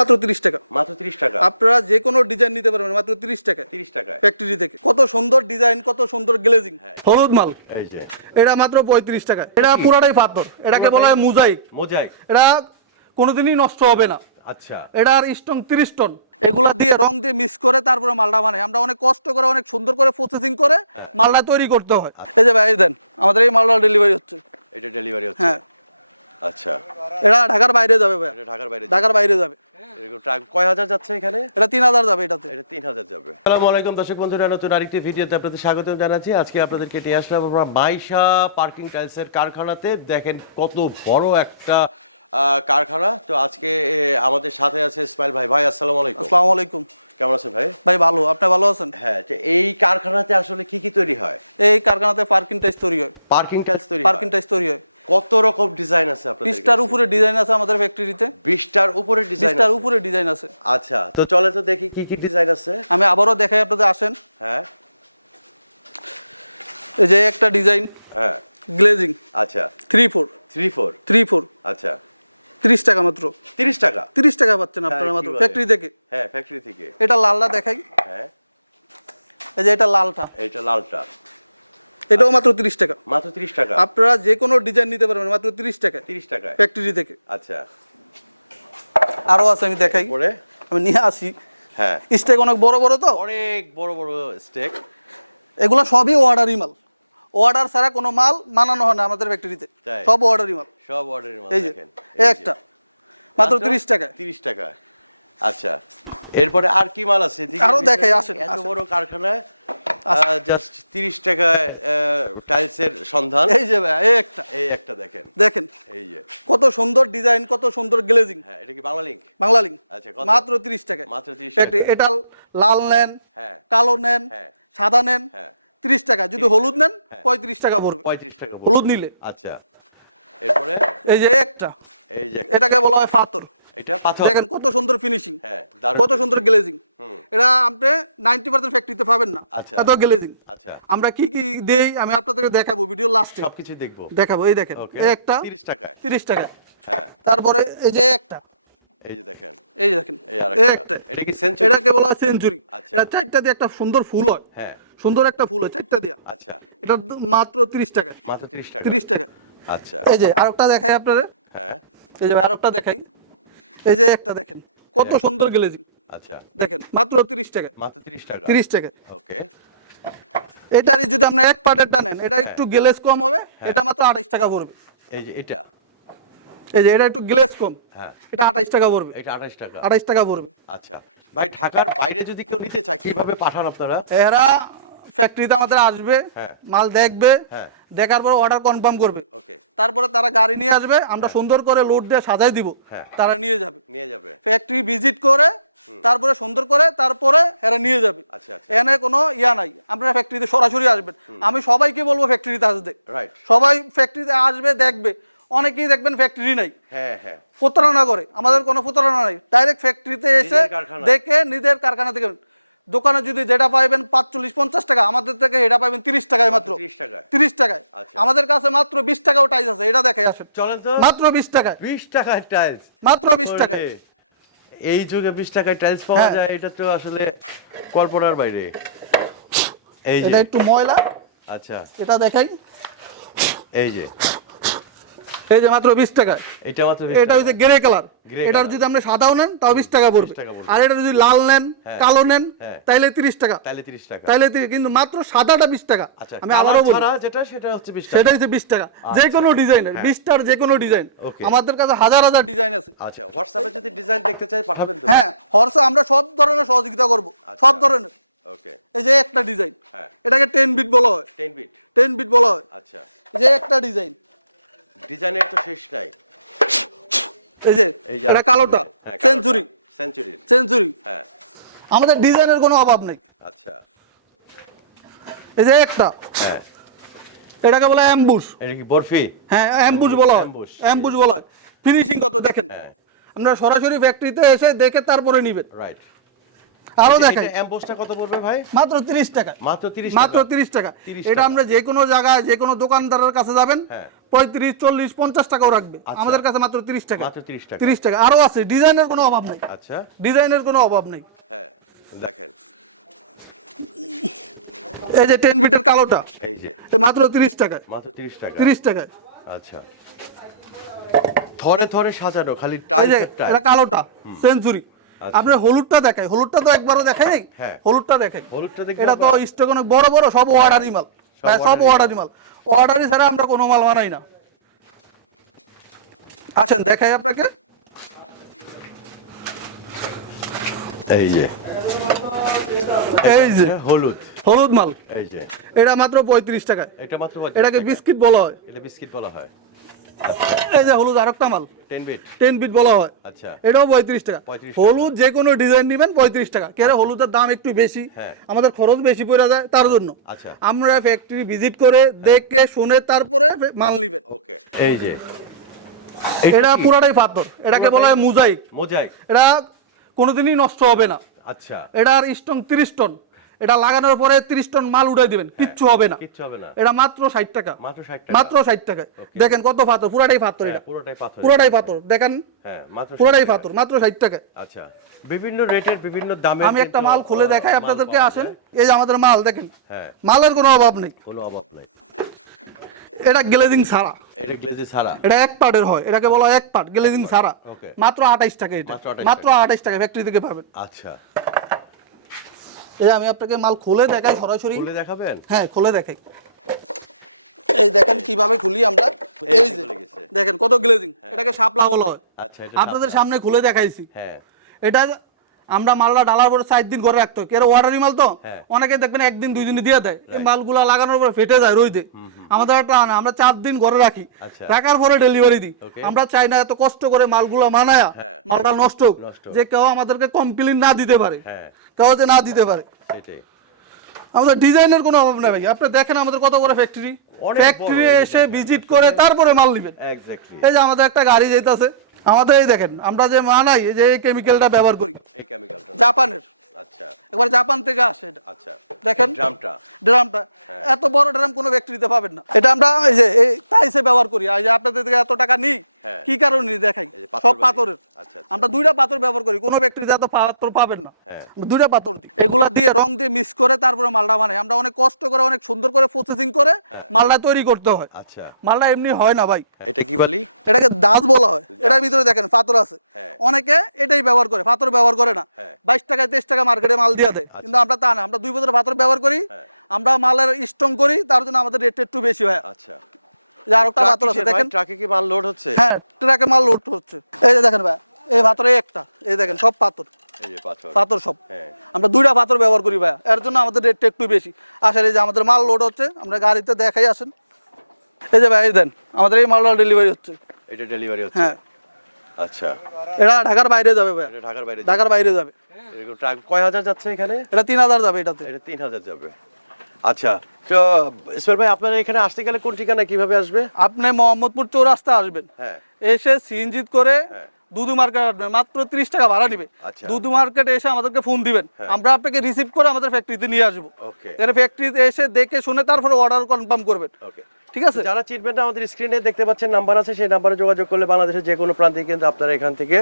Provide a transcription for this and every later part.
মাত্র 30 টাকা। মাত্র 30 টাকা। আপনারা যে কোনো ডিজাইন নিতে পারবেন মাত্র 30 টাকা। 30 টাকায় ফ্যাক্টরি থেকে। কত সুন্দর ডিজাইন, কত সুন্দর গ্লেজিং। হলুদ মাল। এই যে এটা মাত্র 35 টাকা। এটা পুরাটাই পাথর। এটাকে বলে মোজাইক। মোজাইক। এটা কোনোদিনই নষ্ট হবে না। আচ্ছা। এটা আর স্ট্রং 30 টন। এগুলা দিয়ে রং দিয়ে মিক্স করে তারপরে মালটা বানাই। আমরা অনেক কষ্ট করে অনেক সুন্দর করে প্রসেসিং করে মালটা তৈরি করতে হয়। এই যে ভাই দেন আমাদের এই মালটা ডেলিভারি হচ্ছে। এটা ডেলিভারি হচ্ছে। হ্যাঁ। আচ্ছা। এটা ঢাকার বাইরে যাবে ভাই। এটা ঢাকার বাইরে। ঢাকার বাইরে যাবে। ট্রাক কয় হাজার যাচ্ছে এখানে? এটা 3000 যাবে এটাতে। এটা 3000 যাবে। আসসালামু আলাইকুম দর্শক বন্ধুরা, নতুন আরেকটি ভিডিওতে আপনাদের স্বাগত জানাচ্ছি। আজকে আপনাদেরকে নিয়ে আসলাম আমরা মাইশা পার্কিং টাইলসের কারখানাতে। দেখেন কত বড় একটা কারখানা। তো আজকে আমাদের সাথে আছে ইসমাইল ভাই। ভাই আসসালামু আলাইকুম। আসসালামু আলাইকুম। কেমন আছেন ভাই? ভাই ভালো, আপনি ভালো আছেন? হ্যাঁ, এই কারখানাতে আসলে কি কি তৈরি হয়? এই কারখানাতে পার্কিং টাইলস তৈরি হয়। পার্কিং টাইলস তৈরি হয়। পার্কিং টাইলস তৈরি হয়। কত রকম ডিজাইন আছে আপনাদের? 20টার উপরে ডিজাইন আছে আমাদের ফ্যাক্টরিতে। 20টার উপরে ডিজাইন? 20টার উপরে ডিজাইন আছে। আচ্ছা, তো চলে তো দেখি কি কি ডিজাইন আছে। আমি আবারও দেখাই, আপনাদের আসেন। হ্যাঁ। এই যে একটা ডিজাইন। হ্যাঁ। গ্লেজিং। আচ্ছা। 34 আচ্ছা। 30 টাকা মাত্র। 30 টাকা? 30 টাকা পাচ্ছেন আপনারা মাত্র ফ্যাক্টরি থেকে। হ্যাঁ, ফ্যাক্টরি থেকে। এটা লালটা দেখাই। হ্যাঁ। এই যে এটা লালটা। এটা লালটা। এটাও মাত্র 30 টাকা। মাত্র 30 টাকা। আপনারা যে কোনো ডিজাইন নিতে পারবেন মাত্র 30 টাকা। 30 টাকায় ফ্যাক্টরি থেকে। আচ্ছা। আরো আছে, আমি দেখাই। পরে আমি নিয়ে আসি। হ্যাঁ। স্টেক অনেক বড় বড় তো। অনেক বড় বড় স্টেক। এগুলো সবই অর্ডারি মাল। অর্ডার ছাড়া কোনো মাল বানানো হয় না আমাদের ফ্যাক্টরিতে। সব অর্ডারি মাল। সব অর্ডারি মাল। এই যে একটা মাত্র 30 টাকা। 30 টাকা। আচ্ছা। এরপরে আর কি মাল আছে? আরো দেখাই, আসেন। এত বড় কারখানায় জাস্ট 30 টাকায় টাইলসের সন্ধান। এই যে ভাই এই একটা দেখেন। দেখেন এই যে কত সুন্দর ডিজাইন, কত সুন্দর গ্লেজিং। হ্যাঁ, এটা কি বাংলা লিংক? বাংলা লিংক। আচ্ছা, মাত্র 30 টাকা। মাত্র 30 টাকা। এটা লাল নেন, হ্যাঁ, কালো নেন, হ্যাঁ, সাদা নেন, হ্যাঁ, 30 টাকা। যদি হলুদ নেন 35 টাকা পড়বে। 35 টাকা পড়বে হলুদ নিলে। আচ্ছা। এরপরে এই যে একটা, এই যে এটাকে বলা হয় পাথর। এটা পাথর। দেখেন কত সুন্দর ফিনিশিং। হ্যাঁ, দারুণ। কত সুন্দর গ্লেজিং। এটা আপনি 90% ফ্যাক্টরিতে পাবেন না। আচ্ছা। এত গ্লেজিং। আচ্ছা। আমরা কি কি দেই আমি আপনাদেরকে দেখাবো ভিডিও লাস্টে। সবকিছু দেখবো। দেখাবো। এই দেখেন ওকে। এই একটা 30 টাকায়। 30 টাকা। হ্যাঁ। তারপরে এই যে একটা, এই যে দেখেন। এই যে দেখেন এই আরেকটা। এটা কি সেঞ্চুরি? এটাকে বলা হয় সেঞ্চুরি। আচ্ছা। এটা চারটা দিয়ে একটা সুন্দর ফুল হয়। হ্যাঁ। সুন্দর একটা ফুল হয় চারটা দিয়ে। আচ্ছা। এটা মাত্র 30 টাকা। মাত্র 30 টাকা। 30 টাকা। আচ্ছা। এই যে আরেকটা দেখাই আপনাদের। হ্যাঁ। এই যে আরেকটা দেখাই। এই যে একটা দেখেন কত সুন্দর গ্লেজিং। আচ্ছা। দেখেন মাত্র 30 টাকা। মাত্র 30 টাকা। 30 টাকা। ওকে। এটারই যদি আপনি এক পার্টেরটা নেন, এটা একটু গ্লেজ কম হবে। এটা মাত্র 28 টাকা পড়বে। এই যে এটা। এই যে এটা একটু গ্লেজ কম। হ্যাঁ। এটা 28 টাকা পড়বে। এটা 28 টাকা। 28 টাকা পড়বে। আচ্ছা। ভাই, ঢাকার বাইরে যদি কেউ নিতে চায় কিভাবে পাঠান আপনারা? এরা ফ্যাক্টরিতে আমাদের আসবে, হ্যাঁ, মাল দেখবে, হ্যাঁ, দেখার পর অর্ডার কনফার্ম করবে। ওকে। তারপরে তারা গাড়ি নিয়ে আসবে, আমরা সুন্দর করে লোড দিয়ে সাজাই দিব। হ্যাঁ। তারা নিয়ে যাবে। নিয়ে যাবে। ফ্যাক্টরি ভিজিট করে তারপরে সুন্দর করে তারপরে এরা নিয়ে যাবে। আচ্ছা, আচ্ছা। এনে কোনো ইয়া নাই, আপনারা ফ্যাক্টরিতে সরাসরি আসবেন। আমি সবাইকে বলবো ফ্যাক্টরিতে আসবে। রাইট। সবাই ফ্যাক্টরিতে আসবে, দেখবে। অনেকেই দেখবেন ফ্যাক্টরি নাই। হ্যাঁ, হ্যাঁ। প্রতারণা করে। আমাদের কোনো প্রতারণা নাই। ডাইরেক্ট ফ্যাক্টরিতে এসে দেখে নিজের কারখানা থেকে। দোকানে যদি যেটা পাইবেন 45-50 টাকা, আমাদের থেকে এটা পাইবেন 30 টাকায় মাত্র। 30 টাকায়। 30 টাকায়। আমাদের কাছে মাত্র 20 টাকাও টাইলস আছে। এটা দেখে আসেন। চলেন তো। মাত্র 20 টাকায়। 20 টাকায় টাইলস। মাত্র 20 টাকা। এই যুগে 20 টাকায় টাইলস পাওয়া যায়, এটা তো আসলে কল্পনার বাইরে। এই যে একটু ময়লা। আচ্ছা। এটা দেখাই। এই যে এই যে মাত্র 20 টাকা। এটা মাত্র 20 টাকা। এটা হচ্ছে গ্রে কালার। গ্রে এটা কালার। যদি আপনি সাদাও নেন তাও 20 টাকা পড়বে। 20 টাকা পড়বে। আর এটা যদি লাল নেন, কালো নেন, তাইলে 30 টাকা। তাইলে 30 টাকা। তাইলে কিন্তু মাত্র সাদাটা 20 টাকা। আচ্ছা, কালার ছাড়া যেটা সেটা হচ্ছে 20 টাকা। এটা হচ্ছে 20 টাকা। যে কোনো ডিজাইনের 20টার যে কোনো ডিজাইন। ওকে। আমাদের কাছে হাজার হাজার ডিজাইন আছে। আচ্ছা, হোয়াটসঅ্যাপে যদি ডিজাইন দেখতে চাই পাঠাবেন তো? হ্যাঁ, হোয়াটসঅ্যাপ আমরা সব ধরনের সহযোগিতা করব। সব ধরনের। ওকে। এই যে একটা ডিজাইন। হ্যাঁ। এটাকে 10 বিট বলা হয়। 10 বিট। 10 বিট বলা হয়। আচ্ছা। এই যে একটা ডিজাইন। ডিজাইনের তো শেষ নাই। এই যে এটা কালোটা সেঞ্চুরি। সেঞ্চুরি। হ্যাঁ। আমাদের ডিজাইনের কোনো অভাব নেই। আচ্ছা। এই যে একটা। হ্যাঁ। এটাকে বলা হয় অ্যাম্বুশ। এটা কি বরফি? হ্যাঁ, অ্যাম্বুশ বলা হয়। অ্যাম্বুশ। অ্যাম্বুশ বলা হয়। ফিনিশিং কত দেখেন। হ্যাঁ। আপনারা সরাসরি ফ্যাক্টরিতে এসে দেখে তারপরে নেবেন। রাইট। আরো এটা দেখেন এমবোসটা কত পড়বে ভাই? মাত্র 30 টাকা, মাত্র 30 টাকা। মাত্র 30 টাকা। 30 এটা টাকা। আমরা যে কোনো জায়গায় যে কোনো দোকানদারের কাছে যাবেন হ্যাঁ 35 40 50 টাকাও রাখবে, আচ্ছা। আমাদের কাছে মাত্র 30 টাকা। মাত্র 30 টাকা। 30 টাকা। আরো আছে, ডিজাইনের কোনো অভাব নেই, আচ্ছা ডিজাইনের কোনো অভাব নেই। হ্যাঁ দেখেন এই যে 10 ফিটের কালোটা, এই যে এ মাত্র 30 টাকা, মাত্র 30 টাকা। 30 টাকায়। আচ্ছা থরে থরে সাজানো খালি টাইলস আর এটা টাইলস। কালোটা সেঞ্চুরি। আচ্ছা। আপনি হলুদটা দেখাই, হলুদটা তো একবারও দেখাই নাই। হ্যাঁ। হলুদটা দেখেন, হলুদটা দেখবো এটা তো আমরা? স্টক অনেক বড় বড়, সব অর্ডারি মাল, সব সব order-ই মাল। অর্ডারি মাল। অর্ডারি ছাড়া আমরা কোনো মাল বানাই না। আসেন দেখাই আপনাকে। এই যে এটা হচ্ছে হলুদ। হলুদ মাল, এই যে এটা মাত্র 35 টাকা। এটা মাত্র 35 এটাকে টাকা। বিস্কিট বলা হয়। এটা বিস্কিট বলা হয়। আচ্ছা এই যে হলুদ আরেকটা মাল, 10 বিট। 10 বিট বলা হয়। আচ্ছা এটাও 35 টাকা। 35 টাকা। হলুদ যে কোনো ডিজাইন নেবেন 35 টাকা। কেন হলুদের দাম একটু বেশি, হ্যাঁ। আমাদের খরচ বেশি পড়ে যায় তার জন্য। আচ্ছা আমরা ফ্যাক্টরি ভিজিট করে দেখে শুনে তারপরে মাল নেবেন। ওকে এই যে এইটা এটা কি? পুরাটাই পাথর, এটাকে বলা হয় মোজাইক। মোজাইক। এটা কোনোদিনই নষ্ট হবে না। আচ্ছা এটার স্ট্রং 30 টন, এটা লাগানোর পরে 30 টন মাল উঠাই দিবেন, কিচ্ছু হবে না। কিচ্ছু হবে না। এটা মাত্র 60 টাকা, মাত্র 60 টাকা। মাত্র 60 টাকা। Okay. দেখেন কত পাথর, পুরাটাই পাথর, হ্যাঁ পুরোটাই পাথর। পুরাটাই পাথর দেখেন, হ্যাঁ মাত্র 60 পুরাটাই টাকা। পাথর, মাত্র 60 টাকা। আচ্ছা বিভিন্ন রেটের বিভিন্ন দামের আমি একটা কিন্তু মাল খুলে দেখাই মাল আপনাদেরকে। পাওয়া আসেন, যায়। এই যে আমাদের মাল দেখেন, হ্যাঁ মালের কোনো অভাব নেই। কোনো অভাব নাই। এটা গ্লেজিং ছাড়া, এটা গ্লেজে ছাড়া। এটা এক পার্টের হয়, এটাকে বলা হয় এক পার্ট, গ্লেজিং part, ছাড়া। okay. মাত্র 28 টাকা, এটা মাত্র 28 মাত্র টাকা। 28 টাকা ফ্যাক্টরি থেকে পাবেন। আচ্ছা এই আমি আপনাকে মাল খুলে দেখাই সরাসরি। খুলে দেখাবেন? হ্যাঁ খুলে দেখাই। এই দেখেন কিভাবে খুলি আমরা। এই যে খুলে গেছে। দেখেন কত গ্লেজিং, এটাকে শাপলা বলা হয়। আচ্ছা এটা আপনাদের শাপলা। সামনে খুলে দেখাইছি। হ্যাঁ এটা আমরা মালটা ডালার পরে 4 দিন ঘরে রাখতে হয়, এর অর্ডারি মাল তো। হ্যাঁ। অনেকে দেখবেন একদিন 2 দিন দিয়ে দেয়, Right. মালগুলা লাগানোর পর ফেটে যায় রইদে। আমাদের একটা না, আমরা 4 দিন ঘরে রাখি, আচ্ছা। রাখার পরে ডেলিভারি দিই। Okay. আমরা চাই না এত কষ্ট করে মালগুলা মানায়া হ্যাঁ। মালটা নষ্ট হোক। নষ্ট হোক। যে কেউ আমাদেরকে কমপ্লেইন না দিতে পারে, হ্যাঁ কেউ যে না দিতে পারে। সেটাই। আমাদের ডিজাইনের কোনো অভাব নাই ভাই। আপনি দেখেন আমাদের কত বড় ফ্যাক্টরি, অনেক বড়, ফ্যাক্টরি এই যে এসে দেখেন, ভিজিট আসলে- করে তারপরে মাল নেবেন। এক্স্যাক্টলি। এই যে আমাদের একটা গাড়ি যাইতাছে, আমাদের এই দেখেন আমরা যে মানাই, এই যে এই কেমিক্যালটা ব্যবহার করি এই কেমিক্যালটা। জাপানের, আচ্ছা একবার জাপান থেকে আসে এটা। আচ্ছা দেখেন ড্রামটা। ড্রামটা, এত বড় ড্রাম কোনো ফ্যাক্টরিতে পাবেন না। এটা আমরা এই যে এই টাইসে ব্যবহার করি। আর এই যে আপনাদের থেকে এত টাকা নিই, হ্যাঁ। কি কারণে নিই দেখাই। এই যে পাথর সব বালি। পাথরের। আচ্ছা, আচ্ছা। আমরা 2টা পাথর ব্যবহার করি, কোনো ফ্যাক্টরিতে এত পাথর পাবেন না। হ্যাঁ 2টা পাথর দিই, এগুলা দিয়ে রং দিয়ে মিক্স করে তারপরে মালটা বানাই। আমরা অনেক কষ্ট করে অনেক সুন্দর করে প্রসেসিং করে মালটা তৈরি করতে হয়। আচ্ছা মালটা এমনি হয় না ভাই। এটা কি বালি? এটাকে দাঁত বলা হয়। এটার ভিতরে দেখেন পাথর আছে। হ্যাঁ। অনেকে এটাই ব্যবহার করে, পাথর ব্যবহার করে না। হ্যাঁ। 22 টাকা 23 টাকা মার্কেটে মাল দিয়ে দেয়, কিন্তু আমরা তা না, আমরা 2 বছর পাথর ব্যবহার করি। হ্যাঁ। আমরা মালের স্ট্রং করি, তার জন্য আমাদের রেট একটু বেশি হয়। আচ্ছা যে আরেকটা পাথর আছে দেখেন, ট্রাকে কি মাল লোড হচ্ছে? হ্যাঁ ট্রাকে মাল লোড হচ্ছে। এই যে দেখেন ভাই, এই পাথরে একটা, এই দেখেন সব পাথর, এই যে পাথর। পাথর সব। হ্যাঁ আমরা 2টা পাথর ব্যবহার করি ভাই, এর জন্য আমাদের রেটটা একটু বেশি। আসেন এই যে আমাদের মাল লোড হচ্ছে, আমরা গাড়িতে দেখাই। আসেন এই যে ভাই, এই দেন আমাদের এই মালটা ডেলিভারি হচ্ছে। এটা ডেলিভারি হচ্ছে? হ্যাঁ আচ্ছা এটা ঢাকার বাইরে যাবে ভাই, এটা ঢাকার বাইরে ঢাকার বাইরে যাবে। এরকম ট্রাক কয় হাজার যাচ্ছে এখানে? এটা 3000 যাবে এটাতে। এটা 3000 যাবে। আচ্ছা তো ইসমাইল ভাই আপনারা এখানে আসতে গেলে কোন ঠিকানা কিভাবে আসবে? আপনি মোহাম্মদপুর চৌরাস্তা আসবেন, হ্যাঁ এসে সিএনজি করে হ্যাঁ। দুদু মার্কেট আসবেন, মাত্র 30 টাকা ভাড়া নিবে। আচ্ছা। দুদু মার্কেটে এসে আমাদেরকে ফোন দিবেন, আমরা আপনাকে রিসিভ করে আমাদের ফ্যাক্টরিতে নিয়ে আসবো। ওকে এখানে ফ্যাক্টরিতে এসে দেখে শুনে তারপরে অর্ডার কনফার্ম করবেন। ওকে ঠিক আছে? যারা চিনবেন না আমাদের স্ক্রিনে দেখতে পাচ্ছেন নাম্বার আছে, সেই নাম্বারে যোগাযোগ করলে বাংলাদেশের যে কোনো প্রান্তে কিন্তু আপনারা এখান থেকে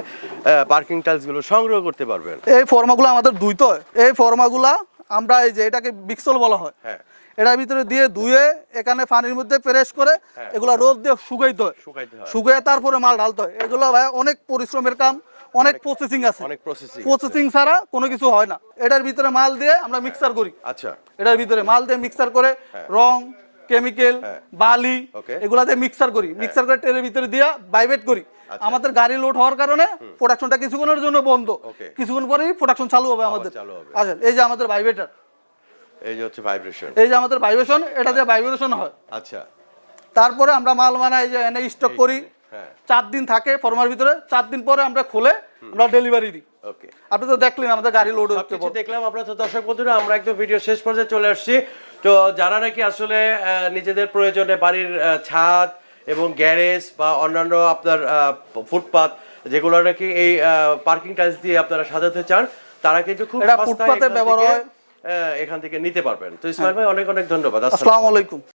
পার্কিং টাইলস গুলো সংগ্রহ করতে পারবেন। এই ফর্মাগুলো আমাদের ধুইতে হয়। এই ফর্মাগুলা আমরা এই যে এটাকে বিক্সল বলা হয়, হ্যাঁ এটার ভিতরে দিয়ে ধুয়ে এখানে পানির মধ্যে প্রেস করে এগুলা রোদ দিয়ে শুকাইতে হয়। শুকাইতে হয়। শুকিয়ে তারপরে মাল ঢালতে হয়। এগুলো ভাই অনেক পরিশ্রমের কাম, অনেক প্রসেসিং আছে। অনেক processing প্রসেসিং ছাড়া কোনো কিছু হয় না। এটার ভিতরে মাল দিয়ে আমরা মিক্সার করি। আচ্ছা এটার ভিতরে মাল দিয়ে মিক্সার করে রং, কেমিক্যাল, বালি Okay. এগুলা দিয়ে মিক্সার করি। মিক্সার করে ট্রেনের ভিতরে দিয়ে ভাইব্রেট করি। আমাদের গাড়ি লোড হওয়ার কারণে প্রোডাকশনটা কিছুক্ষণের জন্য বন্ধ, Okay. কিছুক্ষণ পরেই প্রোডাকশন চালু হবে আমাদের। চালু হবে। আসেন এই যে আমাদের ভাইব্রেটর, এই যে হচ্ছে ভাইব্রেশন। এই যে আমাদের ভাইব্রেশন, এটা দিয়ে ভাইব্রেশন হয়। আচ্ছা তারপরে আমরা মাল বানাই, যে এনে স্টক করি। হ্যাঁ 4 দিন থাকে ফর্মার ভিতরে, 4 দিন পরে আমরা খুলে আমরা ডেলিভারি দিই। ওকে আপনি তো দেখলেন আমাদের গাড়ি লোড হচ্ছে। সবকিছু দেখলাম। আপনারা তো দর্শক বন্ধুরা, আমরা একদম ভিডিও শেষ পর্যায়ে চলে আসছি। তো যারা নাকি আসলে নিজেদের প্রয়োজনে বাড়ির ছাদ এবং গ্যারেজ বা অন্যান্য আপনার ফুটপাত যেগুলো নাকি এই পার্কিং টাইলস দিয়ে আপনারা সাজাতে চান, তারা কিন্তু খুব এটা সস্তায় ফুটপাতে ব্যবহার হয়। এখান থেকে নিতে পারবেন। তো ইসমাইল ভাই অনেক অনেক ধন্যবাদ। আসসালামু আলাইকুম।